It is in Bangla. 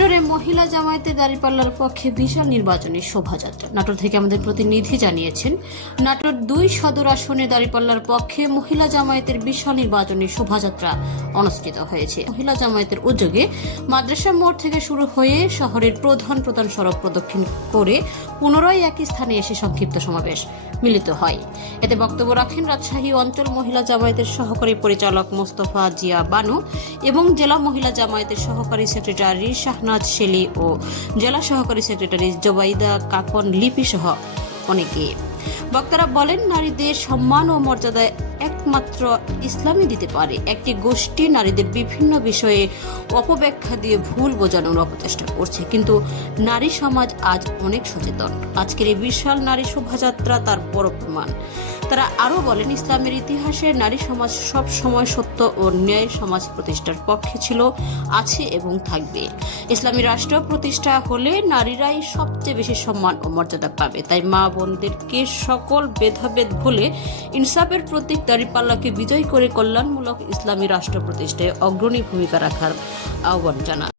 নাটোরে মহিলা জামায়াতে দাঁড়িপাল্লার পক্ষে বিশাল নির্বাচনী শোভাযাত্রা। নাটোর থেকে আমাদের প্রতিনিধি জানিয়েছেন, নাটোর দুই সদর আসনে দাঁড়িপাল্লার পক্ষে মহিলা জামায়াতের বিশাল নির্বাচনী শোভাযাত্রা অনুষ্ঠিত হয়েছে। মহিলা জামায়াতের উদ্যোগে মাদ্রাসা মোড় থেকে শুরু হয়ে শহরের প্রধান প্রধান সড়ক প্রদক্ষিণ করে পুনরায় একই স্থানে এসে সংক্ষিপ্ত সমাবেশ মিলিত হয়। এতে বক্তব্য রাখেন রাজশাহী অঞ্চল মহিলা জামায়াতের সহকারী পরিচালক মোস্তফা জিয়া বানু এবং জেলা মহিলা জামায়াতের সহকারী সেক্রেটারি শাহনাজ শেলি ও জেলা সহকারী সেক্রেটারি জোবাইদা কাকন লিপি সহ অনেকে। বক্তারা বলেন, নারীদের সম্মান ও মর্যাদায় একমাত্র ইসলামই দিতে পারে। একটি গোষ্ঠী নারীদের বিভিন্ন বিষয়ে অপব্যাখ্যা দিয়ে ভুল বোঝানোর অপচেষ্টা করছে। কিন্তু নারী সমাজ আজ অনেক সচেতন। আজকের এই বিশাল নারী শোভাযাত্রা তার বড় প্রমাণ। তারা আরও বলেন, ইসলামের ইতিহাসে নারী সমাজ সব সময় সত্য ও ন্যায় সমাজ প্রতিষ্ঠার পক্ষে ছিল, আছে এবং থাকবে। ইসলামী রাষ্ট্র প্রতিষ্ঠা হলে নারীরাই সবচেয়ে বেশি সম্মান ও মর্যাদা পাবে। তাই মা বোনদেরকে সকল ভেদাভেদ ভুলে ইনসাফের প্রতীক দাঁড়িপাল্লাকে বিজয় করে কল্যাণমূলক ইসলামী রাষ্ট্র প্রতিষ্ঠায় অগ্রণী ভূমিকা রাখার আহ্বান জানান।